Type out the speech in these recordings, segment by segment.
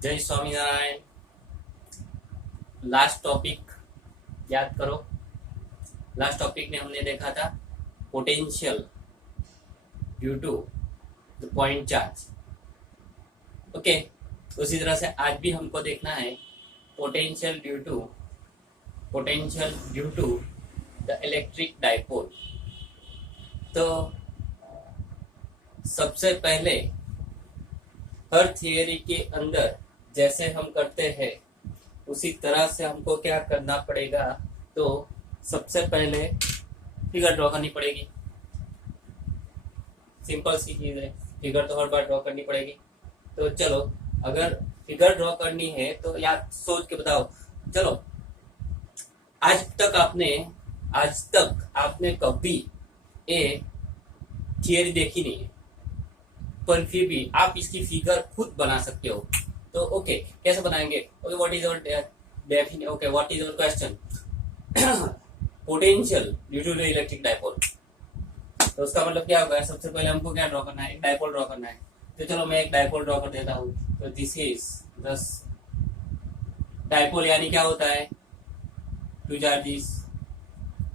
जय Swaminarayan. Last topic याद करो। लास्ट टॉपिक में हमने देखा था potential due to the point charge. Okay, उसी तरह से आज भी हमको देखना है potential due to the electric dipole. तो सबसे पहले हर थियरी के अंदर जैसे हम करते हैं उसी तरह से हमको क्या करना पड़ेगा। तो सबसे पहले फिगर ड्रॉ करनी पड़ेगी। सिंपल सी चीज है, फिगर तो हर बार ड्रॉ करनी पड़ेगी। तो चलो, अगर फिगर ड्रॉ करनी है तो याद सोच के बताओ। चलो, आज तक आपने कभी ये थियरी देखी नहीं है, पर फिर भी आप इसकी फिगर खुद बना सकते हो। तो ओके, कैसे बनाएंगे? Okay, what is our okay, what is our question? Potential due to the electric dipole. तो उसका मतलब क्या होगा? सबसे पहले हमको क्या ड्रॉ करना है? एक डाइपोल ड्रॉ करना है। तो चलो मैं एक डाइपोल ड्रॉ कर देता हूँ। तो दिस इज दस डाइपोल, यानी क्या होता है? Two charges,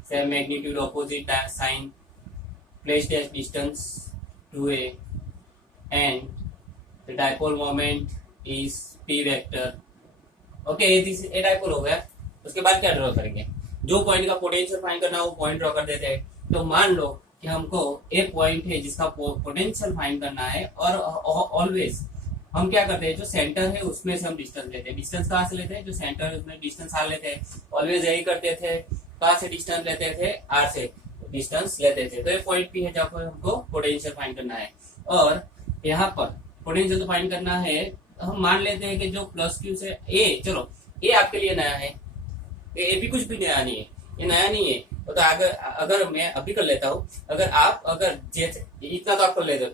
same magnitude, opposite sign, placed at distance 2a and the dipole moment is p vector। Okay, ये डाइपोल हो गया। उसके बाद क्या ड्रॉ करेंगे? जो पॉइंट का पोटेंशियल फाइंड करना है वो पॉइंट ड्रॉ कर देते हैं। तो मान लो कि हमको एक पॉइंट है जिसका पोटेंशियल फाइंड करना है, और ऑलवेज हम क्या करते हैं, जो सेंटर है उसमें से हम डिस्टेंस लेते हैं। डिस्टेंस कहाँ से लेते हैं? जो सेंटर है उसमें डिस्टेंस आर लेते हैं। ऑलवेज यही करते थे। कहाँ से डिस्टेंस लेते थे? आर से डिस्टेंस लेते थे। तो ये पॉइंट पी है जहाँ पर हमको पोटेंशियल फाइंड करना है। और यहाँ पर पोटेंशियल तो फाइंड करना है। तो हम मान लेते हैं कि जो प्लस क्यू से ए, चलो ए आपके लिए नया है, ए भी कुछ भी नया नहीं है, ये नया नहीं है। तो अगर मैं अभी कर लेता हूँ, अगर जैसे इतना तो आप कर लेते,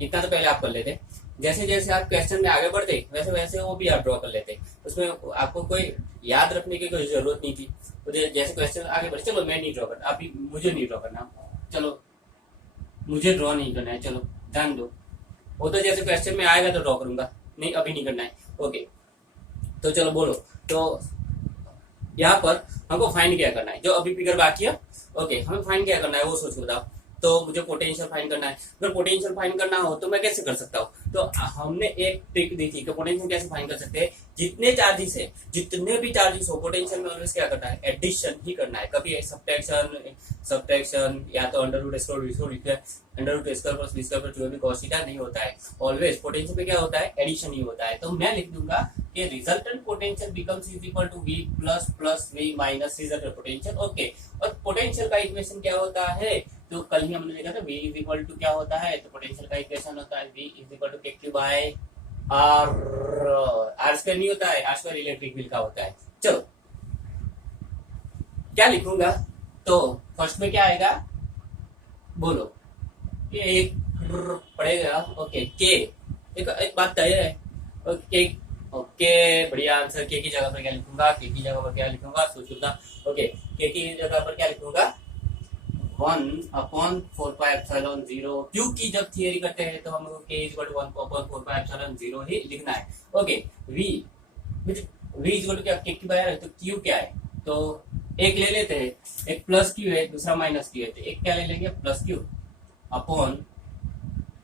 इतना तो पहले आप कर लेते। जैसे जैसे आप क्वेश्चन में आगे बढ़ते वैसे वैसे वो भी आप ड्रॉ कर लेते। उसमें आपको कोई याद रखने की कोई जरूरत नहीं थी। तो जैसे क्वेश्चन आगे बढ़े, चलो मैं नहीं ड्रॉ करता अभी, मुझे नहीं ड्रॉ करना, चलो मुझे ड्रॉ नहीं करना है, चलो ध्यान दो। वो तो जैसे क्वेश्चन में आएगा तो ड्रॉ करूंगा, नहीं अभी नहीं करना है। ओके, तो चलो बोलो। तो यहाँ पर हमको फाइंड क्या करना है? जो अभी फिगर बाकी है, ओके, हमें फाइंड क्या करना है वो सोच के बताओ। तो मुझे पोटेंशियल फाइंड करना है। अगर पोटेंशियल फाइंड करना हो तो मैं कैसे कर सकता हूँ? तो हमने एक ट्रिक दी थी कि पोटेंशियल कैसे फाइंड कर सकते हैं। जितने भी चार्जेस हो, पोटेंशियल में ऑलवेज क्या करना है? एडिशन ही करना है। कभी सब्ट्रैक्शन या तो under root square plus B square plus जो भी cos थीटा नहीं होता है। ऑलवेज पोटेंशियल में क्या होता है? एडिशन ही होता है। तो मैं लिख दूंगा कि resultant potential becomes is equal to v plus plus v minus resultant potential. Okay, और पोटेंशियल का इक्वेशन क्या होता है? तो कल ही हमने देखा था v इज इक्वल टू क्या होता है? तो पोटेंशियल का इक्वेशन होता है v इज इक्वल टू के क्यू बाय आर स्क्वायर नहीं होता है, आर स्क्वायर इलेक्ट्रिक फील्ड का होता है। चलो क्या लिखूंगा? तो फर्स्ट में क्या आएगा बोलो? कि एक पड़ेगा। ओके, के एक बात तय है। ओके ओके, बढ़िया आंसर। के की जगह पर क्या लिखूंगा? के की जगह पर क्या लिखूंगा? सोचूंगा। ओके, के की जगह पर क्या लिखूंगा? 1/4πε0। क्यू की जब थियरी करते हैं तो हमको k इक्वल टू 1/4πε0 ही लिखना है। ओके, v इक्वल टू क्या? k की बाय, तो q क्या है? तो एक ले लेते हैं, एक प्लस क्यू है, दूसरा माइनस क्यू है। तो एक क्या ले लेंगे? प्लस क्यू अपॉन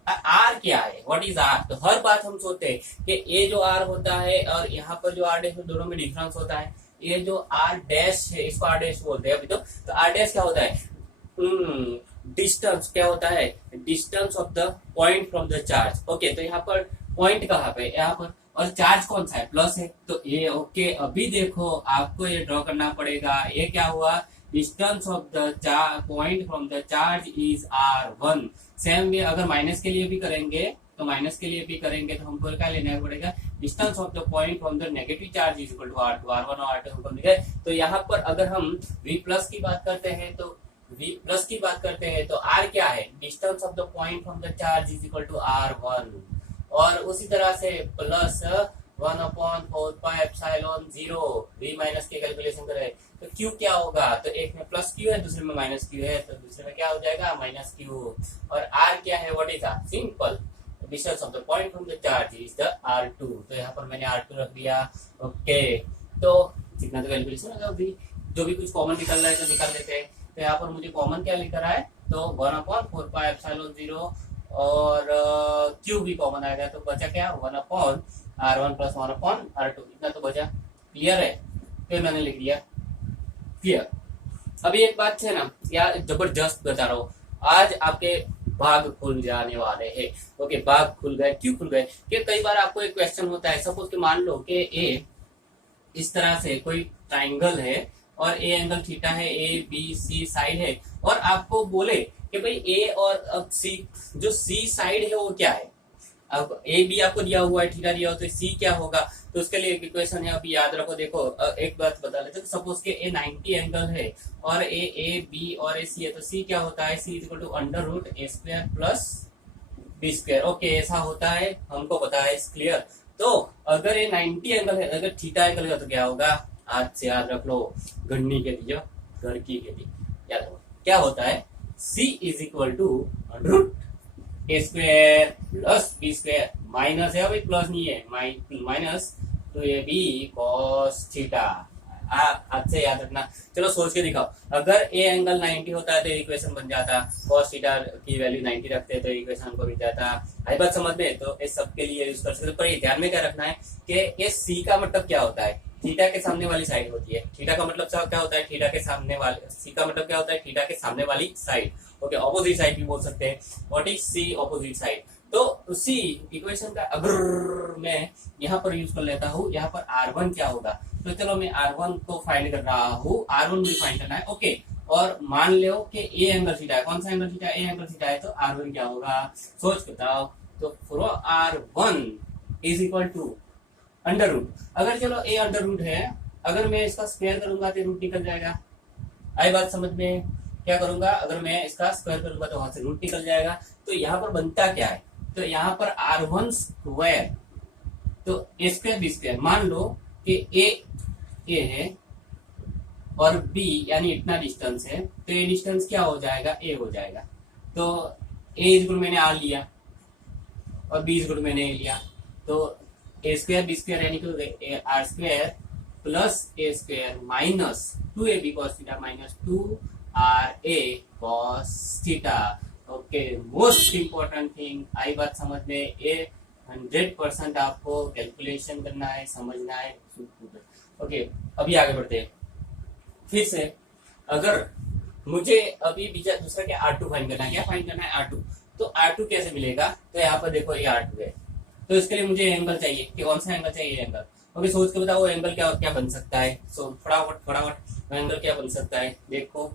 आर क्या है? What is R? तो हर बात हम सोचते हैं कि ये जो आर होता है और यहाँ पर जो आर डैश, दोनों में डिफरेंस होता है। ये जो आर डैश है इसको आर डैश बोलते हैं अभी तो आर डैश क्या होता है? डिस्टेंस क्या होता है? Distance of the point from the charge. Okay, तो यहाँ पर पॉइंट कहाँ पे? यहाँ पर। और चार्ज कौन सा है? प्लस है। तो ये ओके, अभी देखो आपको ये ड्रॉ करना पड़ेगा। ये क्या हुआ? Distance of the point from the charge is r1। Same way अगर माइनस के लिए भी करेंगे तो हमको क्या लेना पड़ेगा? Distance of the point from the negative charge is equal to r2। r1 और r2 हमको मिल गए। तो यहाँ पर अगर हम v प्लस की बात करते हैं तो r क्या है? Distance of the point from the charge is equal to r1। और उसी तरह से प्लस 1/4πε0 v माइनस के कैलकुलेशन करें तो q क्या होगा? तो एक में प्लस q है, दूसरे में माइनस q है, तो दूसरे में क्या हो जाएगा? Minus q। और r क्या है? What is R? Simple distance of the point from the charge is the R2। तो यहाँ पर मैंने R2 रख दिया। ओके, तो जितना तो कैलकुलेशन होगा, अभी जो भी कुछ कॉमन निकल रहा है तो निकाल लेते हैं। तो यहाँ पर मुझे कॉमन क्या लिख रहा है, तो 1/4πε0 और क्यू भी कॉमन आएगा, तो बचा क्या 1/R1 + 1/R2, इतना तो बचा। क्लियर है, तो मैंने लिख दिया क्लियर। अभी एक बात है ना यार, जबरदस्त बता रहा हूँ, आज आपके भाग खुल जाने वाले हैं। ओके, भाग खुल गए। क्यों खुल गए? कि कई बार आपको एक क्वेश्चन होता है, सपोज कि मान लो कि ए इस तरह से कोई ट्राइंगल है और ए एंगल थीटा है, ए बी सी साइड है, और आपको बोले कि भाई ए और अब सी, जो सी साइड है वो क्या है। अब ए बी आपको दिया हुआ है, थीटा दिया हुआ, तो सी क्या होगा, तो उसके लिए एक इक्वेशन है। अभी याद रखो, देखो एक बात बता लेते हैं, सपोज के ए 90 एंगल है और ए बी और ए सी है, तो सी क्या होता है, सी equal to √a² + b²। Okay, ऐसा होता है, हमको पता है, क्लियर। तो अगर ये 90 एंगल है, अगर थीटा एंगल है, तो क्या होगा, आज से याद रख लो, गणनी के लिए, घर की के लिए याद रखो, क्या होता है, C is equal to √a² + b², minus है, अभी प्लस नहीं है, माइनस 2ab cos थीटा। आज से याद रखना। चलो सोच के दिखाओ, अगर ए एंगल 90 होता है तो इक्वेशन बन जाता, cos थीटा की वैल्यू 90 रखते हैं तो इक्वेशन हमको मिल जाता। आई बात समझ में? तो इस सब के लिए यूज कर सकते, पर ये ध्यान में क्या रखना है कि ये सी का मतलब क्या होता है, थीटा के सामने वाली साइड होती है। थीटा का मतलब क्या होता है, थीटा के सामने वाले, सी का मतलब क्या होता है, थीटा के सामने वाली साइड। ओके, ऑपोजिट साइड भी बोल सकते हैं। What is C? Opposite side. तो उसी इक्वेशन का अगर मैं यहाँ पर यूज कर लेता हूँ, यहाँ पर R1 क्या होगा, तो चलो मैं R1 को फाइंड कर रहा हूँ, R1 भी फाइंड करना है। ओके, और मान लो कि ए एंगल थीटा है, कौन सा angle theta, A angle theta है, तो R1 क्या होगा, सोच के बताओ। तो R1 इज इक्वल टू √। अगर चलो ए √, है, अगर मैं इसका स्क्वायर करूंगा तो रूट निकल जाएगा। आई बात समझ में? क्या करूंगा, अगर मैं इसका स्क्वायर करूंगा तो वहां से रूट निकल जाएगा। तो यहाँ पर बनता क्या है, तो यहाँ पर R1², तो a² b², मान लो कि ए है और बी यानी इतना डिस्टेंस है, तो ये डिस्टेंस क्या हो जाएगा, ए हो जाएगा। तो ए इज मैंने आर लिया और बी इज मैंने ए लिया, तो a² b² यानी कि R² + a² minus 2ab cos theta minus 2ra cos theta. Okay, most important thing, आई बात समझ में? ये 100% आपको कैलकुलेशन करना है, समझना है। ओके, अभी आगे बढ़ते हैं। फिर से अगर मुझे अभी दूसरा क्या R2 फाइंड करना है, क्या फाइंड करना है, R2। तो R2 कैसे मिलेगा, तो यहाँ पर देखो ये R2 है, तो इसके लिए मुझे एंगल चाहिए, कि कौन सा एंगल चाहिए, एंगल। ओके, सोच के बताओ वो एंगल क्या क्या बन सकता है। सो फटाफट एंगल क्या बन सकता है, देखो।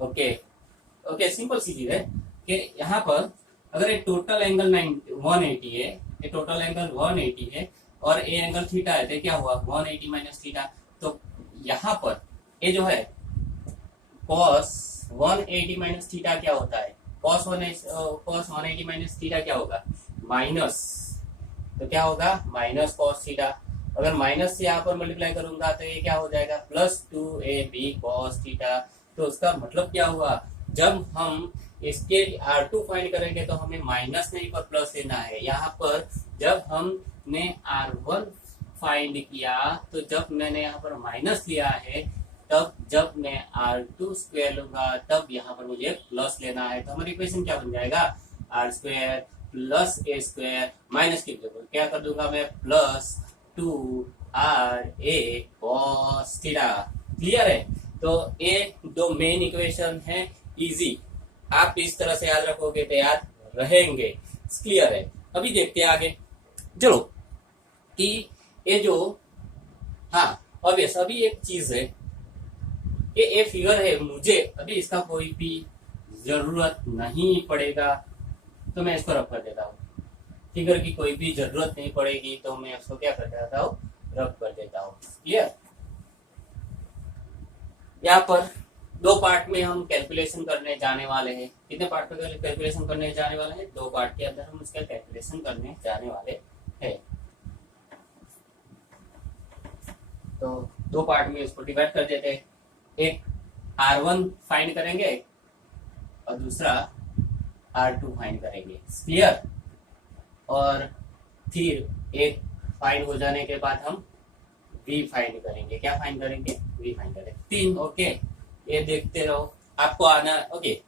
ओके, सिंपल सी चीज है कि यहाँ पर अगर ये टोटल एंगल 180 है, ये टोटल एंगल 180 है और ए एंगल थीटा है, तो क्या हुआ 180 माइनस थीटा। तो यहाँ पर ये जो है cos 180 माइनस थीटा क्या होता है, cos 180 माइनस थीटा क्या होगा, माइनस, तो क्या होगा माइनस cos थीटा। अगर माइनस से यहाँ पर मल्टीप्लाई करूंगा तो ये क्या हो जाएगा, +2ab cos थीटा। तो उसका मतलब क्या हुआ, जब हम इसके R2 फाइंड करेंगे तो हमें माइनस नहीं पर प्लस लेना है। यहाँ पर जब हमने R1 फाइंड किया, तो जब मैंने यहाँ पर माइनस लिया है, तब जब मैं R2² लूंगा तब यहाँ पर मुझे प्लस लेना है। तो हमारी इक्वेशन क्या बन जाएगा, R² + a² माइनस की क्या कर दूंगा मैं, +2ra cos थीटा। क्लियर है? तो ये दो मेन इक्वेशन है, इजी, आप इस तरह से याद रखोगे तो याद रहेंगे। क्लियर है? अभी देखते हैं आगे। चलो कि ये जो, हाँ ऑब्वियस, अभी एक चीज है कि ये फिगर है, मुझे अभी इसका कोई भी जरूरत नहीं पड़ेगा, तो मैं इसको रब कर देता हूँ। फिगर की कोई भी जरूरत नहीं पड़ेगी तो मैं उसको क्या कर देता हूँ, रब कर देता हूँ। क्लियर? यहाँ पर दो पार्ट में हम कैलकुलेशन करने जाने वाले हैं। कितने पार्ट में कैलकुलेशन करने जाने वाले हैं, दो पार्ट के अंदर हम उसका कैलकुलेशन करने जाने वाले हैं। तो दो पार्ट में इसको डिवाइड कर देते हैं, एक R1 फाइंड करेंगे और दूसरा R2 फाइंड करेंगे। क्लियर? और फिर एक फाइंड हो जाने के बाद हम v फाइंड करेंगे। क्या फाइंड करेंगे? v फाइंड करेंगे। 3। ओके, ये देखते रहो, आपको आना। ओके,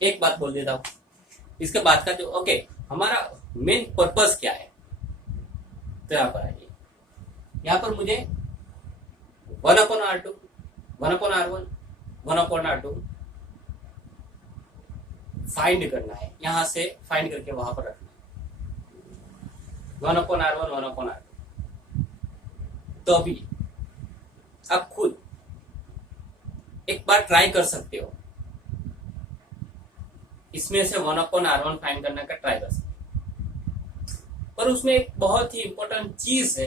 एक बात बोल देता हूँ, इसके बाद का जो ओके हमारा मेन पर्पस क्या है, तो यहाँ पर आइए, यहाँ पर मुझे 1/R2, 1/R1, 1/R2 फाइंड करना है। यहां से फाइंड करके वहां पर रखना है 1/R1, 1/R2। तो अभी आप खुद एक बार ट्राई कर सकते हो, इसमें से 1/R1 फाइंड करने का ट्राई कर सकते हो, पर उसमें एक बहुत ही इंपॉर्टेंट चीज है।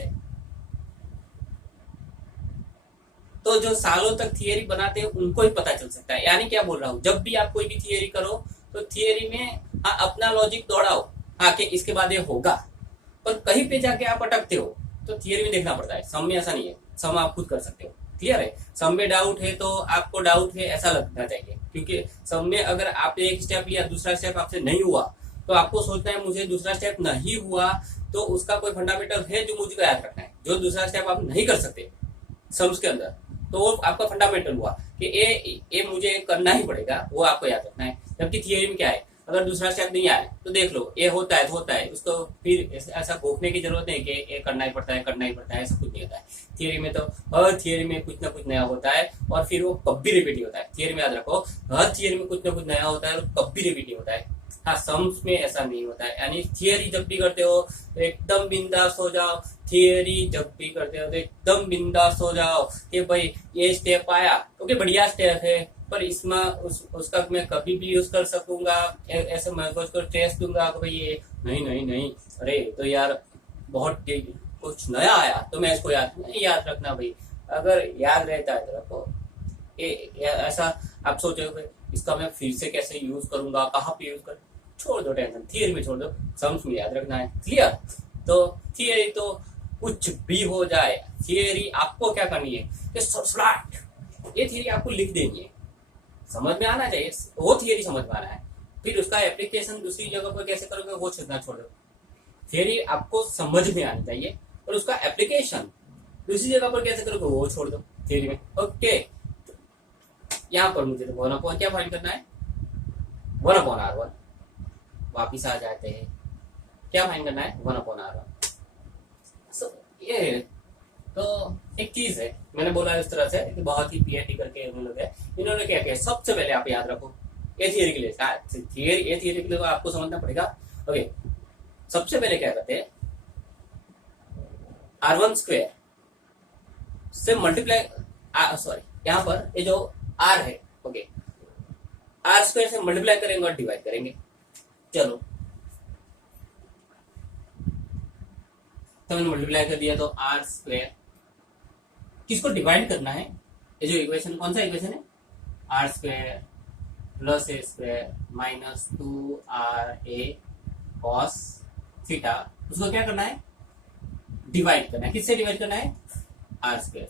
तो जो सालों तक थियरी बनाते हैं उनको ही पता चल सकता है। यानी क्या बोल रहा हूं, जब भी आप कोई भी थियरी करो तो थियरी में अपना लॉजिक दौड़ाओ, कि इसके बाद ये होगा, पर कहीं पे जाके आप अटकते हो तो थियरी में देखना पड़ता है। सम में ऐसा नहीं है, सम आप खुद कर सकते हो। क्लियर है? सम में डाउट है तो आपको डाउट है ऐसा लगना चाहिए, क्योंकि सम में अगर आपने एक स्टेप लिया, दूसरा स्टेप आपसे नहीं हुआ, तो आपको सोचना है मुझे दूसरा स्टेप नहीं हुआ तो उसका कोई फंडामेंटल है जो मुझे याद रखना है। जो दूसरा स्टेप आप नहीं कर सकते सम्स के अंदर, तो वो आपका फंडामेंटल हुआ कि ए मुझे करना ही पड़ेगा, वो आपको याद रखना है। जबकि थियरी में क्या है, अगर दूसरा स्टेप नहीं आया तो देख लो ए होता है तो होता है, उसको फिर ऐसा घोखने की जरूरत नहीं कि ये करना ही पड़ता है, करना ही पड़ता है, ऐसा कुछ नहीं होता है। थियरी में तो हर थियरी में कुछ ना कुछ नया होता है और फिर वो कभी रिपीट नहीं होता है। थियरी में याद रखो, हर थियरी में कुछ ना कुछ नया होता है और कभी रिपीट नहीं होता है। हाँ, सम्स में ऐसा नहीं होता है। यानी थियरी जब भी करते हो तो एकदम बिंदास हो जाओ। थियरी जब भी करते हो तो एकदम बिंदास हो जाओ कि भाई ये स्टेप आया, ओके बढ़िया स्टेप है, पर इसमें उसका मैं कभी भी यूज कर सकूंगा, ऐसे मैं उसको टेस्ट दूंगा कि भाई ये नहीं नहीं नहीं, अरे तो यार बहुत कुछ नया आया तो मैं इसको याद रखना भाई। अगर याद रहता है तो रखो। ऐसा आप सोचो इसका मैं फिर से कैसे यूज करूंगा, कहाँ पे यूज कर, छोड़ दो टेंशन, थियरी में छोड़ दो, सम्स में याद रखना है। क्लियर? तो थियरी तो कुछ भी हो जाए, थियरी आपको क्या करनी है कि सड़सड़ाहट, ये थियरी आपको लिख देनी है, समझ में आना चाहिए, वो थियरी समझ में आना है। फिर उसका एप्लीकेशन दूसरी जगह पर कैसे करोगे वो छिड़ना छोड़ दो। थियरी आपको समझ में आनी चाहिए और उसका एप्लीकेशन दूसरी जगह पर कैसे करोगे वो छोड़ दो थियरी में। ओके, यहाँ पर मुझे तो 1/, क्या फाइंड करना है? 1/R1। वापिस आ जाते हैं, क्या फाइंड करना है? 1/R1। ये तो एक चीज है, मैंने बोला इस तरह से कि बहुत ही पीएचडी करके इन्होंने क्या किया, सबसे पहले आप याद रखो ये थियरी के लिए, ये थियरी के लिए आपको समझना पड़ेगा। ओके, सबसे पहले क्या करते हैं, R1² से मल्टीप्लाई, सॉरी यहाँ पर ये जो R है, ओके, R² से मल्टीप्लाई करेंगे और डिवाइड करेंगे। चलो, तो मैंने मल्टीप्लाई कर दिया तो R², किसको डिवाइड करना है? ये जो इक्वेशन, कौन सा इक्वेशन है? R² plus A² minus 2RA cos theta, उसको क्या करना है? डिवाइड करना है। किससे डिवाइड करना है? R² से।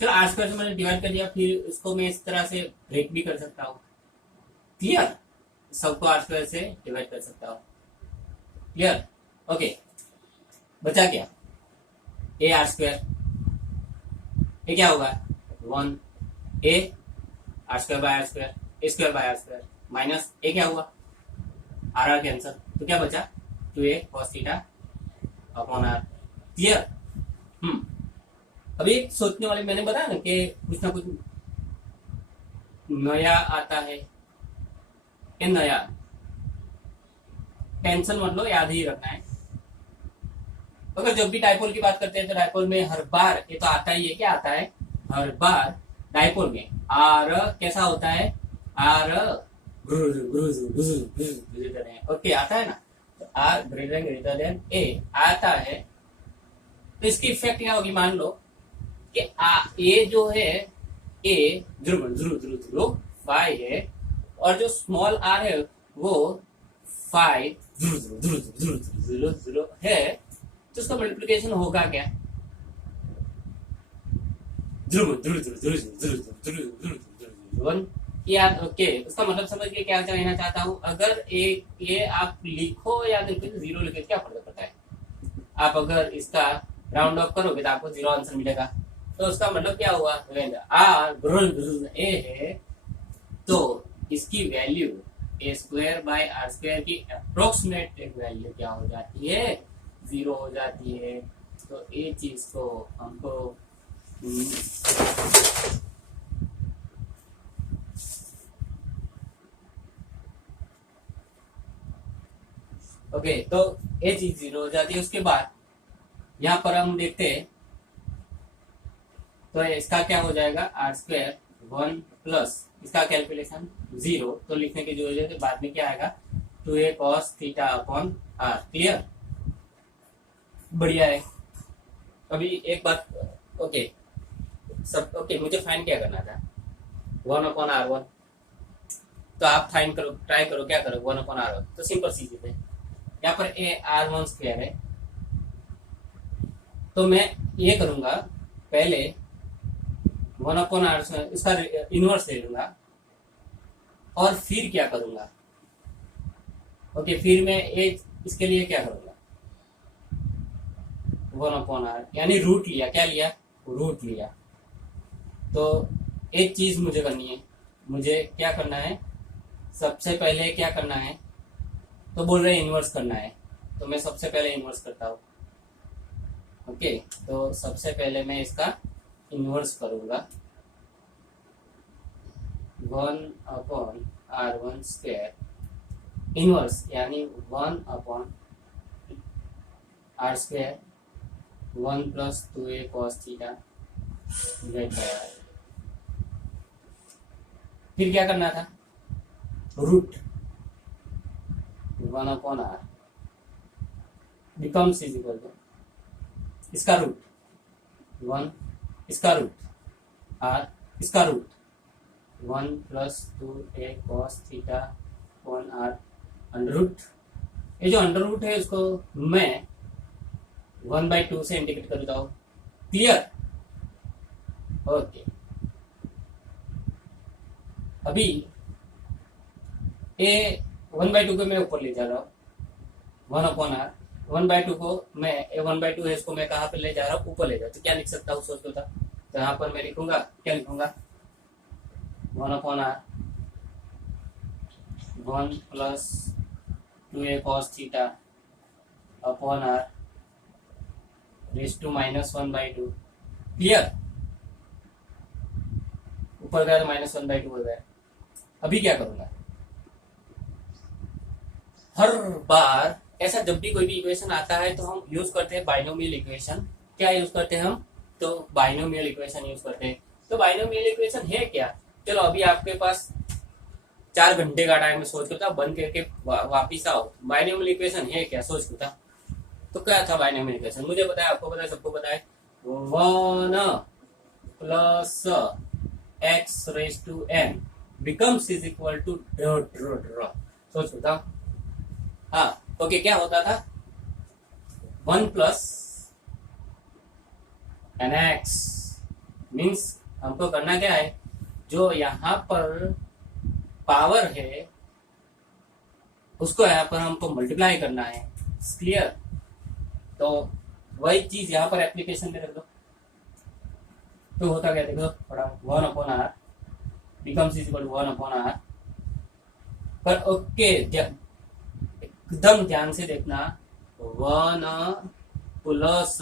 चलो, R² से मैंने डिवाइड कर दिया, फिर इसको मैं इस तरह से ब्रेक भी कर सकता हूँ। क्लियर? सबको R² से डिवाइड कर सकता हूँ। क्लियर? ओके, बचा क्या? A/R², ये क्या होगा? 1 A R²/R², A²/R² माइनस ए क्या हुआ? R कैंसर, तो क्या बचा? 2A cos theta upon R। Clear? अभी सोचने वाले, मैंने बताया ना कि कुछ ना कुछ नया आता है। ये नया टेंशन मतलब याद ही रखना है। अगर जब भी डायपोल की बात करते हैं तो डायपोल में हर बार ये तो आता ही है, क्या आता है? हर बार डायपोल में आर कैसा होता है? आर ओके, आता है ना, तो आर ग्रेटर देन ए आता है, तो इसकी इफेक्ट क्या होगी? मान लो कि ए जो है, ए 0.00005 है और जो स्मॉल आर है वो 5 0.00000 है, तो उसका मल्टीप्लिकेशन होगा क्या? 0.0000001 यार ओके, उसका मतलब समझ गए क्या कहना चाहता हूँ। अगर एक ये आप लिखो या लिखो तो जीरो लिखे क्या फर्क पड़ता है। आप अगर इसका राउंड ऑफ करोगे तो आपको जीरो आंसर मिलेगा। तो उसका मतलब क्या हुआ, आर ए है तो इसकी value A square by R square की अप्रोक्सीमेट वैल्यू क्या हो जाती है, जीरो हो जाती है। तो ये चीज को हमको ओके तो ये चीज जीरो हो जाती है। उसके बाद यहाँ पर हम देखते हैं तो इसका क्या हो जाएगा, आर स्क्वायर वन प्लस इसका कैलकुलेशन जीरो, तो लिखने की जरूरत है। बाद में क्या आएगा, टू ए cos theta upon R. Clear, बढ़िया है। अभी एक बात, ओके सब ओके, मुझे फाइंड क्या करना था, वन अपॉन आर वन। तो आप फाइंड करो, ट्राई करो, क्या करो, वन अपॉन आर वन। तो सिंपल सी चीज है, यहाँ पर ए आर वन स्क्वायर है। तो मैं ये करूंगा, पहले वन अपॉन आर इसका इनवर्स ले लूंगा और फिर क्या करूंगा, ओके फिर मैं ए इसके लिए क्या करूंगा, वन अपॉन आर यानी रूट लिया, क्या लिया, रूट लिया। तो एक चीज मुझे करनी है, मुझे क्या करना है, सबसे पहले क्या करना है, तो बोल रहे इन्वर्स करना है। तो मैं सबसे पहले इन्वर्स करता हूँ। ओके तो सबसे पहले मैं इसका इन्वर्स करूंगा, one upon R one square inverse यानी one upon R square one plus two A cos theta divide by R. फिर क्या करना था, root one upon R becomes is equal to इसका रूट वन, इसका रूट आर, इसका root one plus two ए cos theta one R under root. ये जो under root है इसको मैं वन बाई टू से इंटीग्रेट कर देता हूँ। Clear, okay. अभी ए वन बाई टू को मैं ऊपर ले जा रहा हूँ, one upon R one by two को मैं ए वन बाई टू है इसको मैं कहाँ पे ले जा रहा हूँ, ऊपर ले जा। तो क्या लिख सकता हूँ सोच लो था। तो यहाँ पर मैं लिखूंगा, क्या लिखूंगा, one upon R one plus two A cos theta upon R raise to minus one by two. Clear, ऊपर गया तो माइनस वन बाई टू हो गया। अभी क्या करूंगा, हर बार ऐसा जब भी कोई भी इक्वेशन आता है तो हम यूज करते हैं बाइनोमियल इक्वेशन। क्या यूज करते हैं हम, तो बाइनोमियल इक्वेशन यूज करते हैं। तो बाइनोमियल इक्वेशन है क्या, चलो अभी आपके पास 4 घंटे का टाइम है, सोच करता बंद करके वापिस आओ, बाइनोमियल इक्वेशन है क्या, सोच करता। तो क्या था बाइनोमियल इक्वेशन, मुझे पता है, आपको पता है, सबको पता है, one plus X raise to N becomes is equal to dot dot dot. सोच करता, हाँ ओके क्या होता था, one plus N X means हमको करना क्या है, जो यहाँ पर पावर है उसको यहाँ पर हमको मल्टीप्लाई करना है। क्लियर, तो वही चीज यहाँ पर एप्लीकेशन में रख दो। तो होता क्या देखो, थोड़ा one upon R becomes is equal to one upon R. पर ओके एकदम ध्यान से देखना, वन प्लस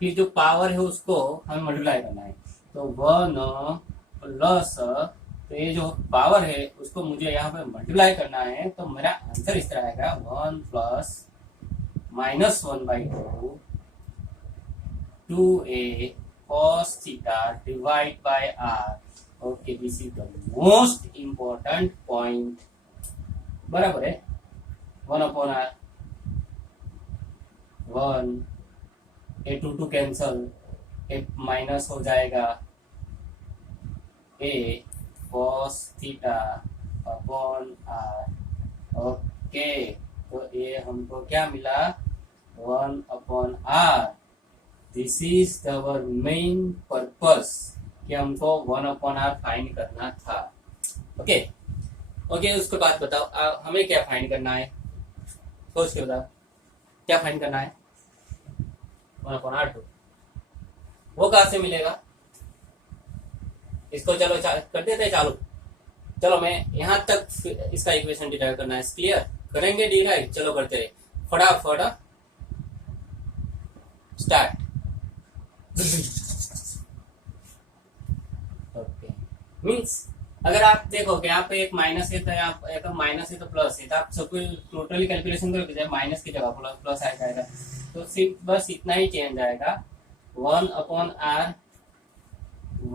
फिर जो पावर है उसको हमें मल्टीप्लाई करना है। तो वन प्लस तो ये जो पावर है उसको मुझे यहाँ पे मल्टीप्लाई करना है। तो मेरा आंसर इस तरह आएगा, one plus minus one by to A cos theta divide by r. Okay, this is the most important point. बराबर है, one upon R one, A two two cancel, A minus हो जाएगा, A cos theta upon R. Okay तो ये हमको क्या मिला, one upon R. This is our main purpose कि हमको वन अपॉन आर फाइंड करना था। ओके ओके, उसके बाद बताओ हमें क्या फाइंड करना है, सोच के बताओ क्या फाइंड करना है। 1/r2 वो कहां से मिलेगा, इसको चलो कर देते हैं चालू। चलो मैं यहां तक इसका इक्वेशन डिराइव करना है, क्लियर करेंगे डिराइव, चलो करते हैं फटाफट स्टार्ट। ओके मीन्स अगर आप देखो कि यहाँ पे एक माइनस है तो आप एक माइनस है तो प्लस है, तो आप सब टोटली कैलकुलेशन करोगे जब माइनस की जगह प्लस प्लस आ जाएगा, तो सिर्फ बस इतना ही चेंज आएगा 1/r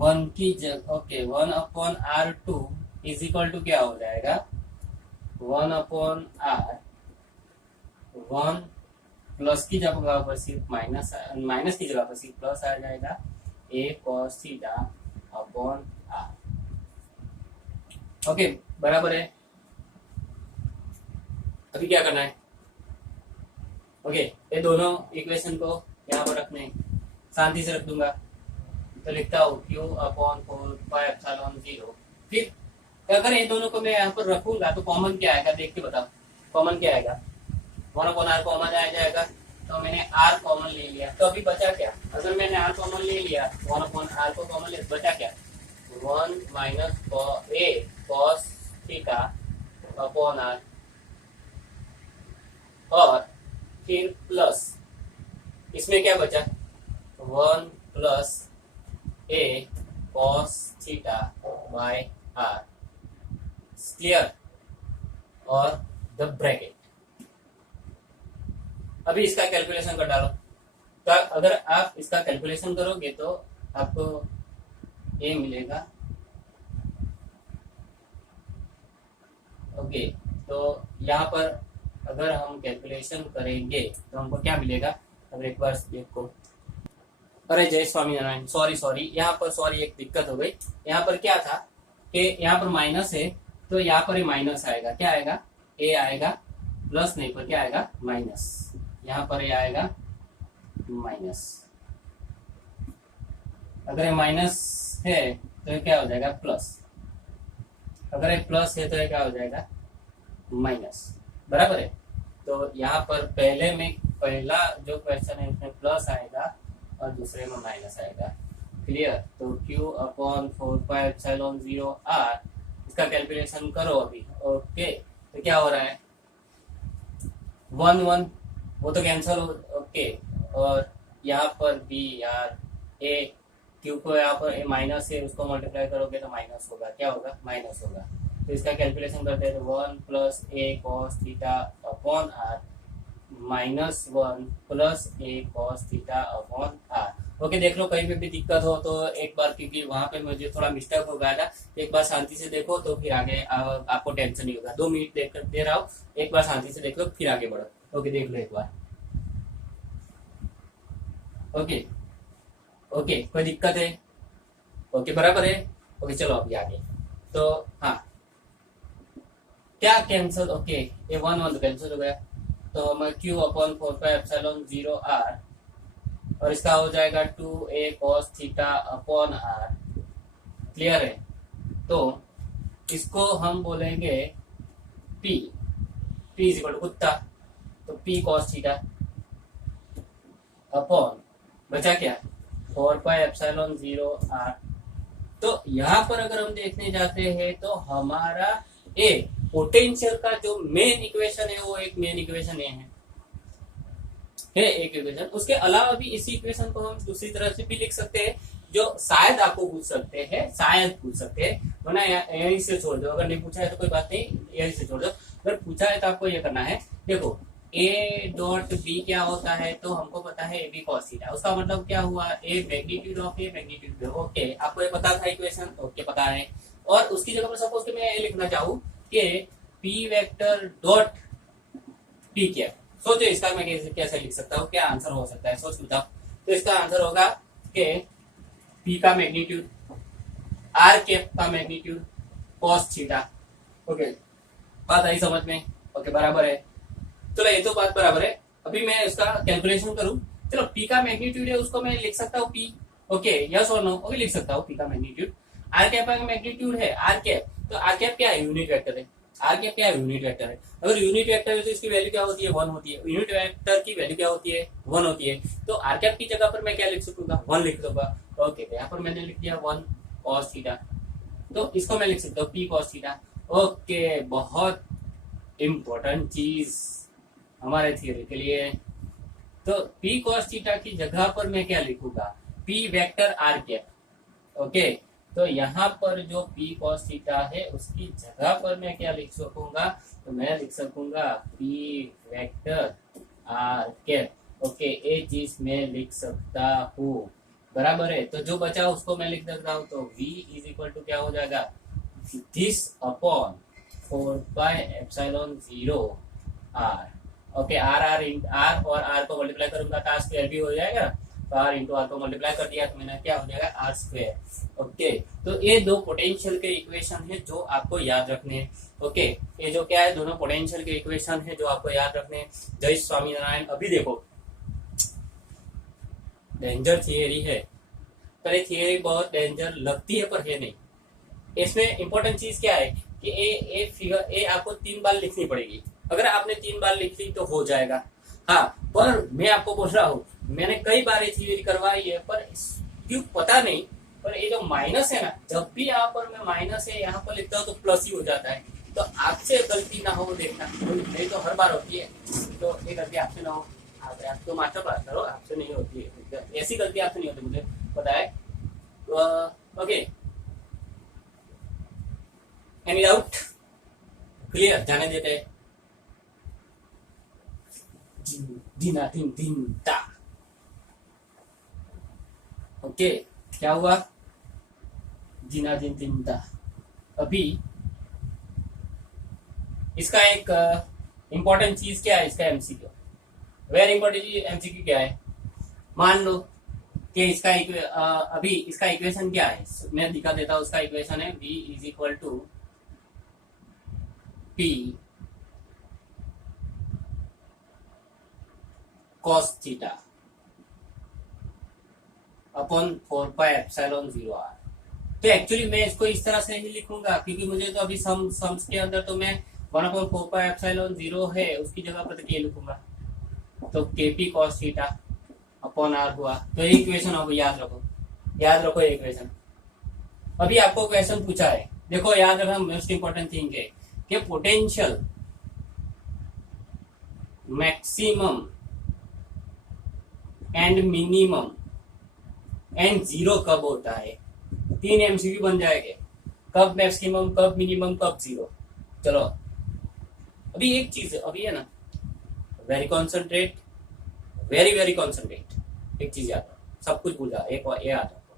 1 की जगह, okay 1/r2 is equal to क्या हो जाएगा 1/r 1 प्लस की जगह पर सिर्फ माइनस, माइनस की जगह पर सिर्फ प्लस आ जाएगा a cos theta upon r। Okay बराबर है। अभी क्या करना है, ओके ये दोनों इक्वेशन को यहाँ पर रखने, शांति से रख दूंगा तो लिखता हूँ q/4πε0। फिर अगर ये दोनों को मैं यहाँ पर रखूंगा तो कॉमन क्या आएगा, देख के बताओ कॉमन क्या आएगा, 1/r कॉमन आ जाएगा, तो मैंने r कॉमन ले लिया, तो अभी बचा क्या, अगर मैंने r कॉमन ले लिया 1/r को कॉमन ले, बचा क्या 1 minus a cos theta upon r, और फिर प्लस इसमें क्या बचा 1 plus a cos theta by r, clear, और द ब्रैकेट। अभी इसका कैलकुलेशन कर डालो, तो अगर आप इसका कैलकुलेशन करोगे तो आपको ये मिलेगा। ओके तो यहाँ पर अगर हम कैलकुलेशन करेंगे तो हमको क्या मिलेगा, अब एक बार देखो, अरे जय स्वामी नारायण, सॉरी यहाँ पर सॉरी एक दिक्कत हो गई, यहाँ पर क्या था कि यहाँ पर माइनस है तो यहाँ पर माइनस आएगा, क्या आएगा ए आएगा, प्लस नहीं पर क्या आएगा माइनस, यहाँ पर ये आएगा माइनस, अगर ये माइनस है तो ये क्या हो जाएगा प्लस, अगर ये प्लस है तो ये क्या हो जाएगा माइनस, बराबर है। तो यहाँ पर पहले में पहला जो क्वेश्चन है उसमें प्लस आएगा और दूसरे में माइनस आएगा, क्लियर। तो q/4πε0r इसका कैलकुलेशन करो अभी, ओके तो क्या हो रहा है 1 1 वो तो कैंसिल हो, ओके, और यहाँ पर भी यार a q को यहाँ पर a माइनस है उसको मल्टीप्लाई करोगे तो माइनस होगा, क्या होगा माइनस होगा, तो इसका कैलकुलेशन करते हैं तो 1 plus a cos theta upon r minus 1 plus a cos theta upon r। Okay देख लो कहीं पे भी दिक्कत हो तो एक बार, क्योंकि वहां पे मुझे थोड़ा मिस्टेक हो गया था, एक बार शांति से देखो तो फिर आगे आपको टेंशन नहीं होगा। 2 मिनट देख दे रहा हूँ, एक बार शांति से देख लो फिर आगे बढ़ो। ओके देख लो एक बार, ओके ओके कोई दिक्कत है, ओके बराबर है, ओके चलो अभी आगे। तो हाँ क्या कैंसिल, ओके ये 1 1 कैंसिल हो गया, तो मैं q/4πε0r और इसका हो जाएगा 2a cos theta upon r, clear है। तो इसको हम बोलेंगे p इज इक्वल टू कुत्ता, तो p cos थीटा अपॉन बचा क्या 4πε0r। तो यहाँ पर अगर हम देखने जाते हैं तो हमारा ए पोटेंशियल का जो मेन इक्वेशन है वो एक मेन इक्वेशन ये है एक इक्वेशन। उसके अलावा भी इसी इक्वेशन को हम दूसरी तरह से भी लिख सकते हैं, जो शायद आपको पूछ सकते हैं, शायद पूछ सकते हैं, वरना यहीं से छोड़ दो, अगर नहीं पूछा है तो कोई बात नहीं, यहीं से छोड़ दो। अगर पूछा है तो आपको ये करना है, देखो ए डॉट बी क्या होता है, तो हमको पता है ए बी कॉस थीटा, उसका मतलब क्या हुआ a magnitude of a magnitude, okay आपको ये पता था इक्वेशन, ओके पता है। और उसकी जगह पर सपोज मैं ये लिखना चाहूँ कि पी वेक्टर डॉट पी क्या, सोचो इसका मैं कैसे लिख सकता हूँ, क्या आंसर हो सकता है, सोच बताओ। तो इसका आंसर होगा कि पी का मैग्नीट्यूड आर कैप का मैग्नीट्यूड कॉस थीटा, ओके बात आई समझ में, ओके बराबर है। चलो ये तो बात बराबर है। अभी मैं इसका कैलकुलेशन करूं, चलो पी का मैग्नीट्यूड है उसको मैं लिख सकता हूँ पी, ओके यस और नो, ओके लिख सकता हूँ पी का मैग्नीट्यूड। आर कैप का मैग्नीट्यूड है आर कैप, तो आर कैप क्या है, यूनिट वेक्टर है। आर कैप क्या है, यूनिट वेक्टर है। अगर यूनिट वेक्टर है तो इसकी वैल्यू क्या होती है, 1 होती है। यूनिट वेक्टर की वैल्यू क्या होती है, 1 होती है। तो आर कैप की जगह पर मैं क्या लिख सकूंगा, 1 लिख दूंगा। ओके, तो यहाँ पर मैंने लिख दिया 1 cos थीटा, तो इसको मैं लिख सकता हूँ p cos थीटा। ओके, बहुत इंपॉर्टेंट चीज हमारे थियरी के लिए। तो p cos थीटा की जगह पर मैं क्या लिखूंगा, p vector R cap. Okay, तो यहाँ पर जो p cos थीटा है उसकी जगह पर मैं क्या लिख सकूंगा, तो मैं लिख सकूंगा p vector R cap. Okay, ये चीज मैं लिख सकता हूँ, बराबर है। तो जो बचा उसको मैं लिख सकता हूँ, तो v इज इक्वल टू क्या हो जाएगा, this upon 4πε0 r। Okay, R और आर को मल्टीप्लाई करूंगा तो आर स्क्वायर भी हो जाएगा। तो आर इंटू आर को मल्टीप्लाई कर दिया तो मैंने क्या हो जाएगा, आर स्क्वायर। ओके, तो ये दो पोटेंशियल के इक्वेशन है जो आपको याद रखने हैं। ओके, ये जो क्या है, दोनों पोटेंशियल के इक्वेशन है जो आपको याद रखने हैं। जय स्वामीनारायण। अभी देखो, डेंजर थियरी है, पर ये थियरी बहुत डेंजर लगती है पर है नहीं। इसमें इंपॉर्टेंट चीज क्या है कि ए फिगर ए आपको 3 बार लिखनी पड़ेगी। अगर आपने 3 बार लिख ली तो हो जाएगा। हाँ, पर मैं आपको बोल रहा हूँ, मैंने कई बार ये थियरी करवाई है, पर क्यों पता नहीं। पर ये जो माइनस है ना, जब भी यहाँ पर मैं माइनस है यहाँ पर लिखता हूँ तो प्लस ही हो जाता है। तो आपसे गलती ना हो देखना, नहीं तो हर बार होती है। तो ये गलती आपसे ना हो, आप तो मास्टर क्लास करो, आपसे नहीं होती है, ऐसी गलती आपसे नहीं होती, मुझे पता है। ओके, एनी डाउट, क्लियर, जाने देते हैं। दिना दिन दिन ता। ओके, क्या हुआ, दिना दिन दिन ता। अभी इसका एक इंपॉर्टेंट चीज क्या है, इसका एमसीक्यू, वेरी इंपॉर्टेंट एमसीक्यू क्या है। मान लो कि इसका अभी इसका इक्वेशन क्या है, मैं दिखा देता हूं। उसका इक्वेशन है v is equal to p cos theta upon 4πε0 r। तो एक्चुअली मैं इसको इस तरह से ही लिखूंगा, क्योंकि मुझे तो अभी सम्स के अंदर तो मैं 1/4πε0 है, उसकी जगह पर तो k लिखूंगा। तो kp cos theta upon r हुआ। तो ये इक्वेशन होगी, याद रखो, याद रखो ये इक्वेशन। अभी आपको क्वेश्चन पूछा है, देखो याद रखना, मोस्ट इंपॉर्टेंट थिंग है कि potential maximum and minimum and zero कब होता है। 3 एमसीक्यू बन जाएंगे, कब मैक्सिमम, कब मिनिमम, कब जीरो। चलो, अभी एक चीज अभी है ना, very concentrate, very very concentrate. एक चीज याद रखो, सब कुछ भूल जाओ, एक ये याद रखो।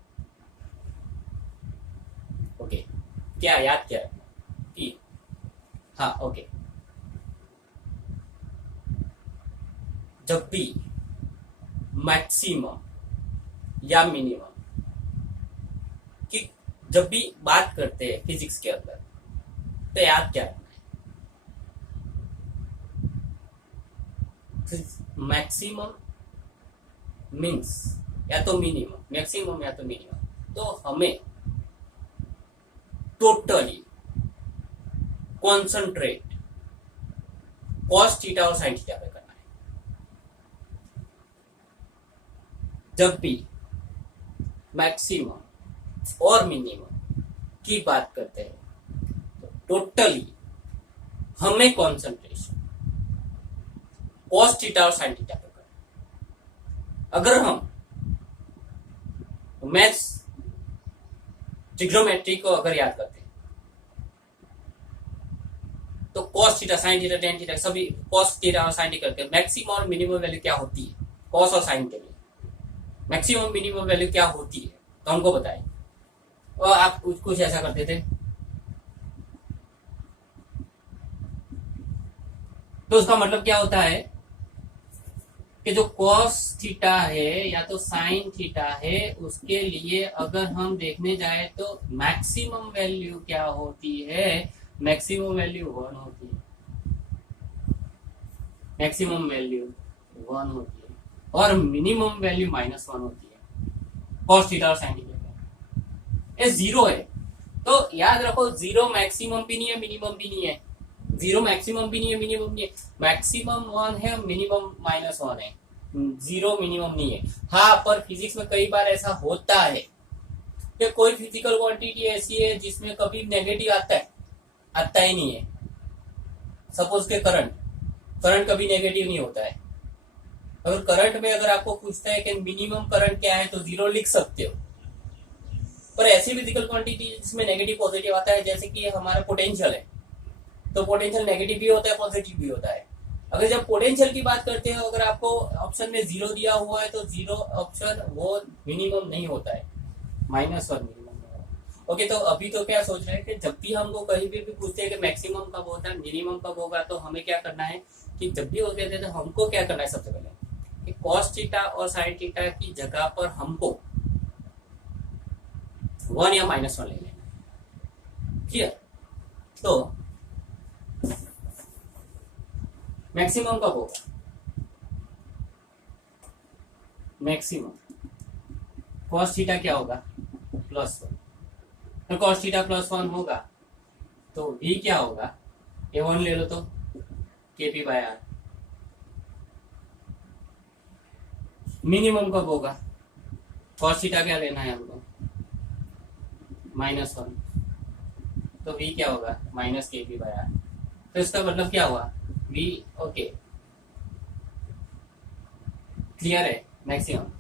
ओके, क्या याद, क्या है कि हाँ, ओके, जब भी मैक्सिमम या मिनिमम कि जब भी बात करते हैं फिजिक्स के अंदर, तो याद क्या रखना है, मैक्सिमम मीन्स या तो मिनिमम, मैक्सिमम या तो मिनिमम। तो हमें टोटली कॉन्सेंट्रेट कॉस थीटा और साइन थीटा पे करना है। जब भी मैक्सिमम और मिनिमम की बात करते हैं तो टोटली हमें कॉन्सेंट्रेशन कॉस थीटा और साइन थीटा पे करना है। अगर हम मैथ्स ट्रिग्नोमेट्री को अगर याद करते हैं तो cos theta, sine theta, tan theta, सभी कॉस थीटा और साइन थीटा करके मैक्सिमम और मिनिमम वैल्यू क्या होती है कॉस और साइन के लिए, मैक्सिमम मिनिमम वैल्यू क्या होती है तो हमको बताएं। और आप कुछ ऐसा करते थे, तो उसका मतलब क्या होता है कि जो कॉस थीटा है या तो साइन थीटा है, उसके लिए अगर हम देखने जाए तो मैक्सिमम वैल्यू क्या होती है, मैक्सिमम वैल्यू 1 होती है, मैक्सिमम वैल्यू 1 होती है और मिनिमम वैल्यू -1 होती है कॉस थीटा और साइन थीटा। ये 0 है तो याद रखो जीरो मैक्सिमम भी नहीं है, मिनिमम भी नहीं है, जीरो मैक्सिमम भी नहीं है, मिनिमम नहीं है, मैक्सिमम 1 है, मिनिमम -1 है, जीरो मिनिमम नहीं है। हाँ, पर फिजिक्स में कई बार ऐसा होता है कि कोई फिजिकल क्वांटिटी ऐसी है जिसमें कभी नेगेटिव आता है, आता ही नहीं है। सपोज के करंट कभी नेगेटिव नहीं होता है। अगर करंट में अगर आपको पूछता है कि मिनिमम करंट क्या है तो 0 लिख सकते हो। पर ऐसी फिजिकल क्वांटिटी जिसमें नेगेटिव पॉजिटिव आता है, जैसे कि हमारा पोटेंशियल है, तो पोटेंशियल नेगेटिव भी होता है, पॉजिटिव भी होता है। अगर जब पोटेंशियल की बात करते हो, अगर आपको ऑप्शन में 0 दिया हुआ है तो 0 ऑप्शन वो मिनिमम नहीं होता है, -1 मिनिमम। ओके, तो अभी तो क्या सोच रहे हैं कि जब भी हमको कहीं भी पूछते हैं कि मैक्सिमम कब होता है, मिनिमम कब होगा, तो हमें क्या करना है कि जब भी हो कहते हैं तो हमको क्या करना है, सबसे पहले कि कॉस थीटा और साइन थीटा की जगह पर हमको 1 या -1 ले लेना। क्लियर? तो मैक्सिमम कब होगा? मैक्सिमम कॉस थीटा क्या होगा? +1। तो कॉस थीटा +1 होगा तो v क्या होगा? A1 ले लो तो kp/r। मिनिमम कब होगा? कॉस थीटा क्या लेना है हमको? -1, तो v क्या होगा? -kp/r। तो इसका मतलब क्या हुआ? v ओके, क्लियर है? मैक्सिमम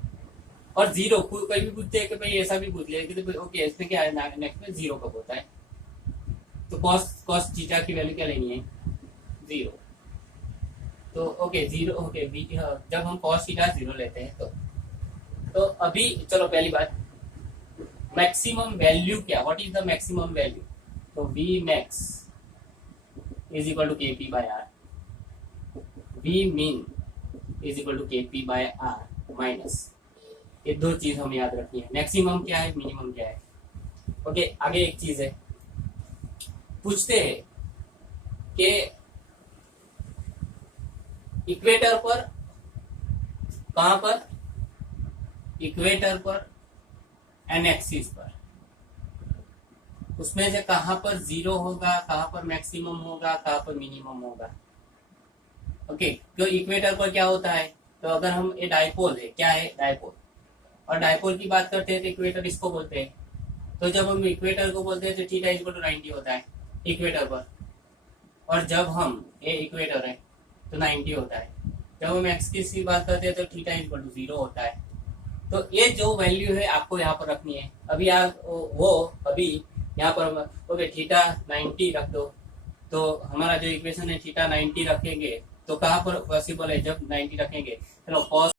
और 0 कहीं भी पूछते हैं कि भाई ऐसा भी पूछ लिया कि ओके इसमें क्या है, नेक्स्ट में 0 कब होता है, तो कॉस थीटा की वैल्यू क्या लेनी है? 0। तो ओके 0 ओके v जब हम कॉस थीटा 0 लेते हैं तो अभी चलो पहली बात, मैक्सिमम वैल्यू क्या, what is the maximum value? तो v max is equal to kp/r, v min is equal to kp/r minus, ये दो चीज हमें याद रखनी है, मैक्सिमम क्या है, मिनिमम क्या है। ओके, आगे एक चीज है, पूछते हैं कि इक्वेटर पर, कहां पर? इक्वेटर पर, एन एक्सिस पर, उसमें से कहां पर 0 होगा, कहां पर मैक्सिमम होगा, कहां पर मिनिमम होगा। ओके, तो इक्वेटर पर क्या होता है, तो अगर हम ये डाइपोल है, क्या है? डाइपोल। और डाइपोल की बात करते हैं तो इक्वेटर इसको बोलते हैं। तो जब हम इक्वेटर को बोलते हैं तो थीटा इक्वल टू 90 होता है इक्वेटर पर, और जब हम ये इक्वेटर है तो 90 होता है। जब हम एक्सिस की बात करते हैं तो थीटा इक्वल टू 0 होता है। तो ये जो वैल्यू है आपको यहाँ पर रखनी है। अभी आप वो अभी यहाँ पर ओके थीटा 90 रख दो, तो हमारा जो इक्वेशन है थीटा 90 रखेंगे तो कहाँ पर पॉसिबल है जब 90 रखेंगे, चलो कॉस